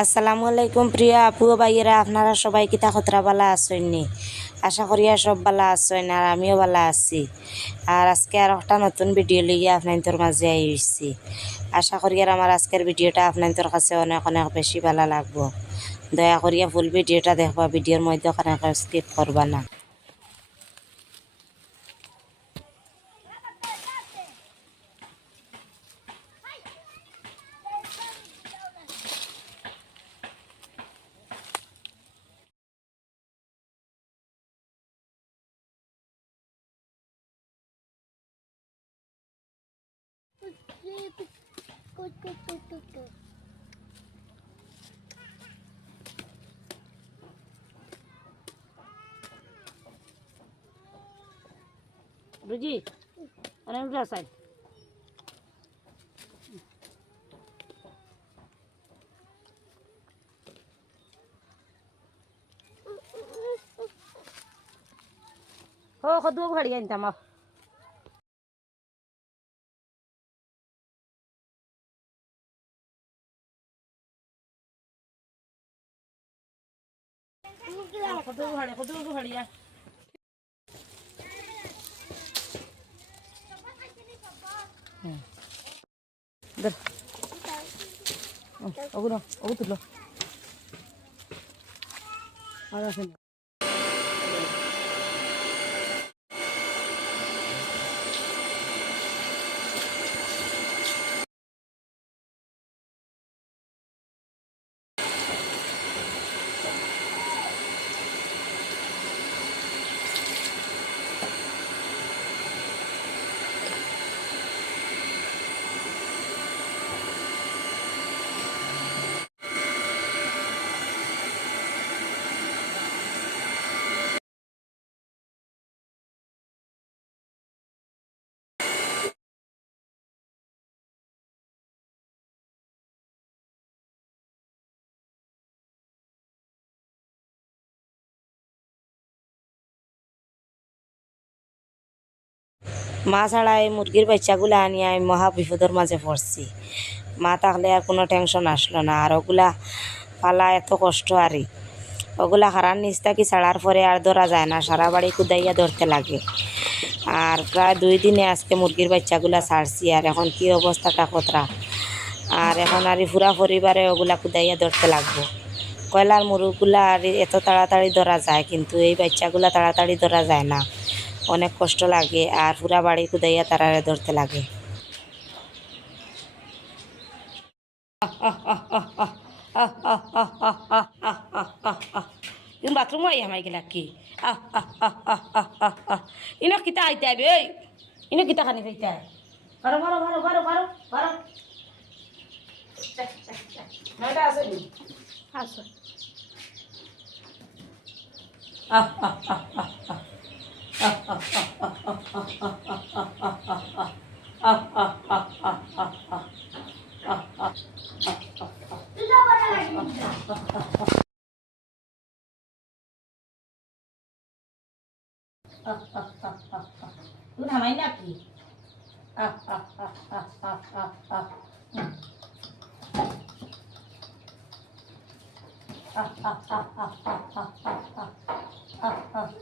আসসালামু আলাইকুম প্রিয় আপু ভাইয়েরা, আপনারা সবাই কিতা খতরা বালা আসেননি আশা করি সব বালা আসেন আর আমিও বালা আছি। আর আজকে আর একটা নতুন ভিডিও লিগে আপনাদের মাঝে আইছি। আশা করি আর আমার আজকের ভিডিওটা আপনাদের কাছে অনেক অনেক বেশি ভালো লাগবো। দয়া করিয়া ফুল ভিডিওটা দেখবা ভিডিওর মধ্যে অনেক স্কিপ করবা না। রুজি অনেক আসাই हो खदू घडी आनता मग खदू घडी खदू घडी ওগুলো ওগু না তুলো আর আসেন মা ছাড়া এই মুরগির বাচ্চাগুলা আনিয়ে আমি মহা বিপদের মাঝে পড়ছি। মা থাকলে আর কোনো টেনশন আসলো না। আর ওগুলা পালা এত কষ্ট আরই ওগুলা হারার নিচ থাকি ছাড়ার পরে আর ধরা যায় না। সারা বাড়ি কুদাইয়া ধরতে লাগে। আর প্রায় দুই দিনে আজকে মুরগির বাচ্চাগুলা ছাড়ছি। আর এখন কি অবস্থাটা কতরা আর এখন আর পুরা পরিবারে ওগুলা কুদাইয়া ধরতে লাগবো। কয়লার মুরগগুলা আর এত তাড়াতাড়ি ধরা যায়, কিন্তু এই বাচ্চাগুলা তাড়াতাড়ি ধরা যায় না। অনেক কষ্ট লাগে আর পুরা বাড়ি কুদাইয়া তারারে ধরতে লাগে। ইন বাথরুম আই আমাই গেলা কি ইনো কিতা আইতে আইবে এই? ইনো কিতা খানি খাইতে? আই বারো বারো বারো বারো বারো বারো নয়টা আছে আছে। আহ আহ আহ আহ। আহ Tú nằm ấy nè kì. À, à, à, à,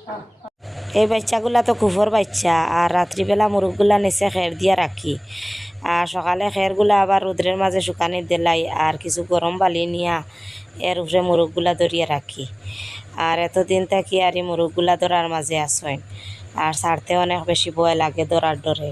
à, এই বাচ্চাগুলা তো কুফর বাচ্চা, আর রাত্রিবেলা মুরগগুলা নিচে খের দিয়া রাখি আর সকালে খেরগুলা আবার রোদ্রের মাঝে শুকানি দিলাই, আর কিছু গরম বালি নিয়া এর উপরে মুরগগুলা ধরিয়া রাখি। আর এতদিন থাকি আর এই মুরগগুলা ধরার মাঝে আসেন আর ছাড়তে অনেক বেশি ভয় লাগে ধরার ডরে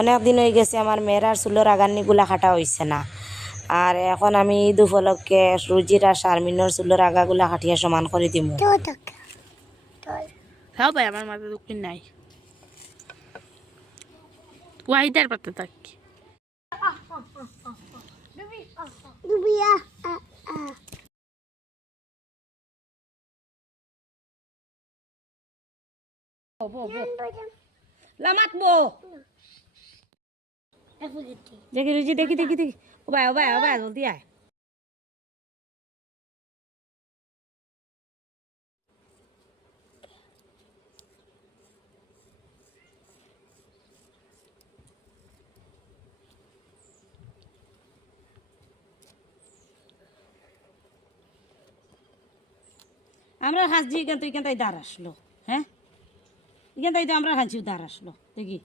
অনেক দিন হয়ে গেছে আমার মেয়ের আর চুলোর আগানিগুলা কাটা হয়েছে না। আর এখন আমি ঈদ উপলক্ষে রুজির আর শারমিনের চুলোর আগাগুলা কাটিয়ে সমান করে দিব তাও ভাই আমার মাথা দুঃখিন নাই। ওয়াহিদার পাতে থাকি। লামাত বো। দেখি রুজি, দেখি দেখি দেখি। ও ভাই ও ভাই ও ভাই, জলদি আয়। আমরা খাচ্ছি এখান তো এখান তাই দাঁড় আসলো হ্যাঁ? এখান তাই তো আমরা খাচ্ছি দাঁড় আসলো, দেখি।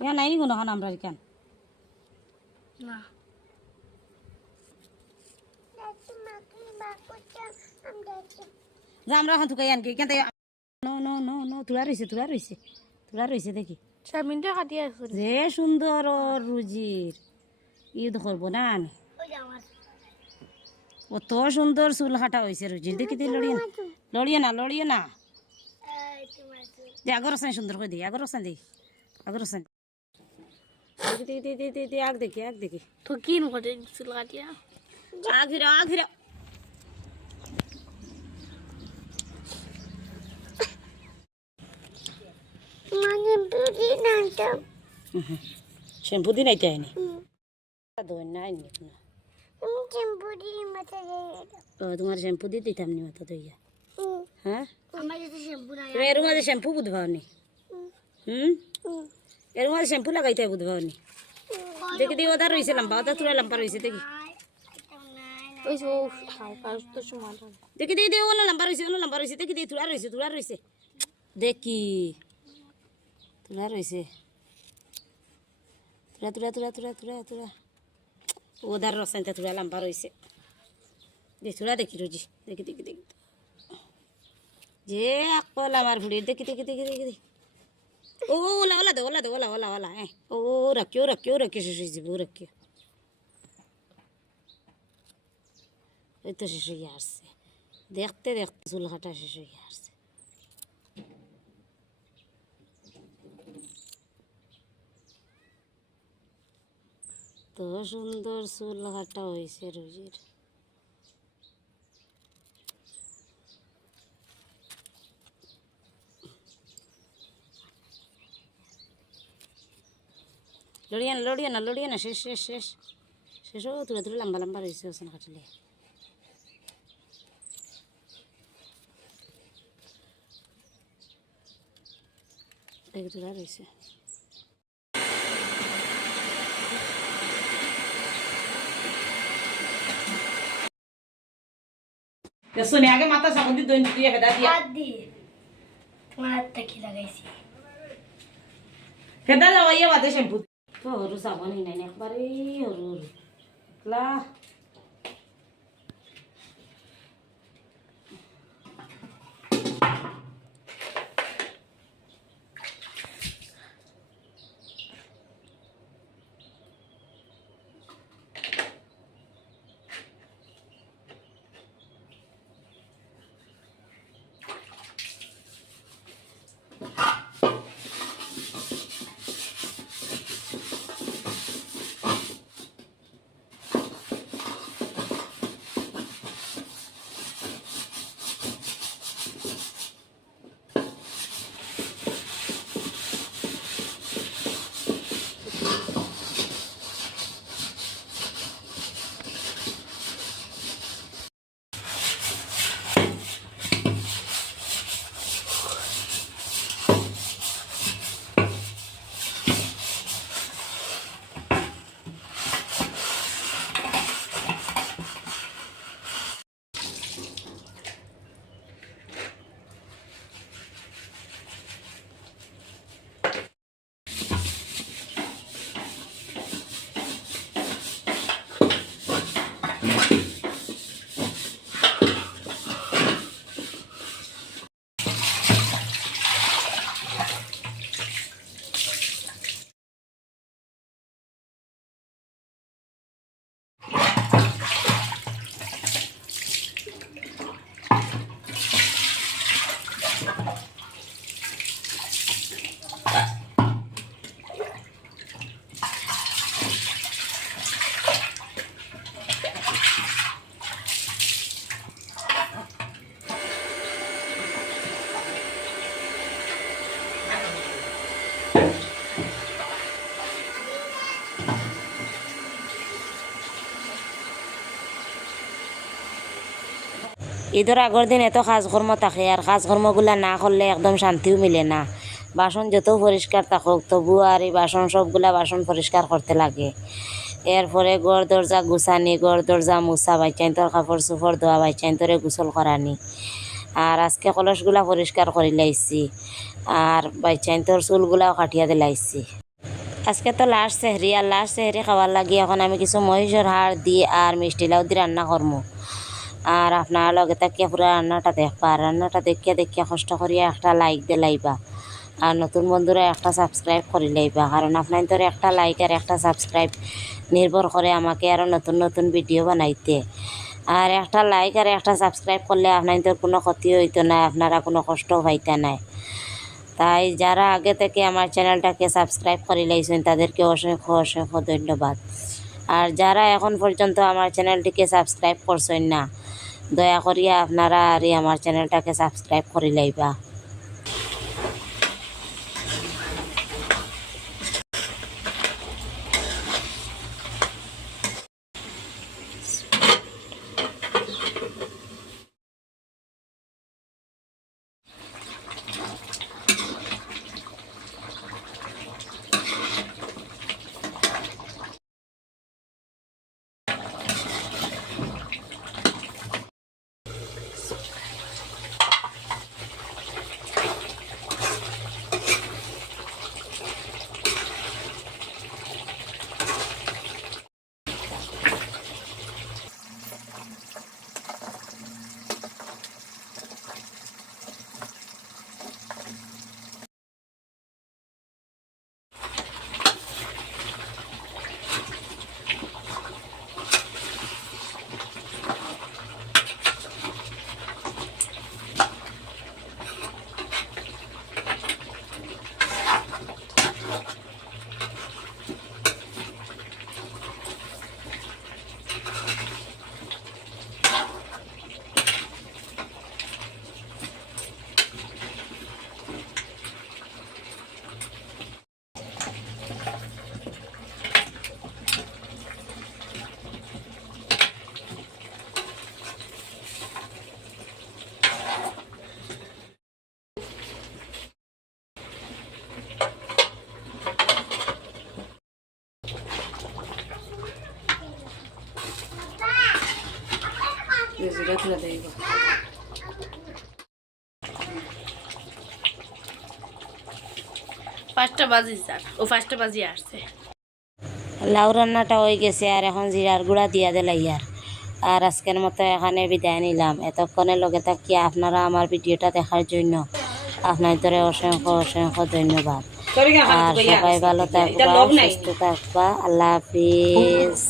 এখান নাই কোনো খান আমরা এখান না। যে আমরা খান থুকাই আনকি তাই নো নো নো নো তোলা রয়েছে তোলা রয়েছে তোলা রয়েছে দেখি। চাউমিনটা আছে যে সুন্দর রুজির ঈদ করব না আনি কত সুন্দর চুল কাটা হয়েছে রুজির দেখি তুই লড়িয়ে না লড়িয়ে না লড়িয়ে না। দে আগর সাই সুন্দর করে দি আগর সাই দি আগর সাই চুল কাটিয়া আঘিরা আঘিরা শ্যাম্পু দিন আইতে আইনি না আইনি না তোমার শ্যাম্পু দিয়ে দিতাম নি মাথা দইয়া হ্যাঁ? আমার শ্যাম্পু নাই তুমি এর মাঝে শ্যাম্পু বুধবার নি হুম। এর মাঝে শ্যাম্পু লাগাইতে বুধবার নি দেখি দি ওদা রয়েছে লম্বা ওদা তুলা লম্বা রয়েছে দেখি। দেখি দেখি দেখি ওলা লম্বা রয়েছে ওলা লম্বা রয়েছে দেখি দেখি তুলা রয়েছে তুলা রয়েছে। দেখি। তুলা রয়েছে। তুলা তুলা তুলা তুলা তুলা তুলা। ওদার রসাইতে তুলা লম্বা রয়েছে। দেখ তুলা দেখি রুজি। দেখি দেখি দেখি। যে আকল আমার ভুড়ির দেখি দেখি দেখি দেখি দেখি। ও ওলা ওলা দে ওলা দে ওলা ওলা ওলা হ্যাঁ ও রাখিও রাখিও রাখিও শেষ হয়ে যাব রাখিও এই তো শেষ হয়ে আসছে দেখতে দেখতে চুল কাটা শেষ হয়ে আসছে তো সুন্দর চুল কাটা হয়েছে রুজির লড়িয়ে না লড়িয়ে না লড়িয়ে না শেষ শেষ শেষ শেষ ও তুলে তুলে লম্বা লম্বা রয়েছে ওখানে কাটলে তোলা রয়েছে সোনি আগে মাথা সাবন দিয়ে দিয়ে হেদা দিয়া। তোমার হাতটা কি লাগাইছি? হেদা যাওয়া ইয়ে বাদে শ্যাম্পু। তো হরু সাবন নাই না একবারে ঈদের আগের দিন এত কাজকর্ম থাকে আর কাজকর্মগুলা না করলে একদম শান্তিও মিলে না। বাসন যত পরিষ্কার থাকুক, তবু আর এই বাসন সবগুলা বাসন পরিষ্কার করতে লাগে। এরপরে গড় দরজা গুছানি, গড় দরজা মুছা বাইচাইন তোর কাপড় চোপড় ধোয়া বাইচাইন তোরে গোসল করানি আর আজকে কলসগুলা পরিষ্কার করে লাইছি আর বাইচাইন তোর চুলগুলাও কাটিয়া দিলাইছি আজকে তো লাস্ট সেহরি আর লাস্ট সেহরি খাবার লাগি এখন আমি কিছু মহিষের হাড় দিয়ে আর মিষ্টি লাউ দিয়ে রান্না করব আর আপনার লগে তাকিয়া পুরো রান্নাটা দেখবা। রান্নাটা দেখিয়া দেখিয়া কষ্ট করিয়া একটা লাইক দিয়ে লাইবা। আর নতুন বন্ধুরা একটা সাবস্ক্রাইব করে লাইবা। কারণ আপনার তোর একটা লাইক আর একটা সাবস্ক্রাইব নির্ভর করে আমাকে আরও নতুন নতুন ভিডিও বানাইতে। আর একটা লাইক আর একটা সাবস্ক্রাইব করলে আপনার তোর কোনো ক্ষতি হইতো না, আপনারা কোনো কষ্ট পাইতে নাই। তাই যারা আগে থেকে আমার চ্যানেলটাকে সাবস্ক্রাইব করে লাইছেন, তাদেরকে অসংখ্য অসংখ্য ধন্যবাদ। আর যারা এখন পর্যন্ত আমার চ্যানেলটিকে সাবস্ক্রাইব করছেন না, দয়া করিয়া আপনারা আর আমার চ্যানেলটাকে সাবস্ক্রাইব করে লাইবা। পাঁচটা বাজি স্যার। ও পাঁচটা বাজি আসছে। লাউ রান্নাটা হয়ে গেছে আর এখন জিরার গুঁড়া দিয়া দিলাই আর আর আজকের মতো এখানে বিদায় নিলাম। এতক্ষণের লগে থাকি আপনারা আমার ভিডিওটা দেখার জন্য। আপনাদের অসংখ্য অসংখ্য ধন্যবাদ। আর সবাই ভালো থাকবা সুস্থ থাকবা। আল্লাহ হাফিজ।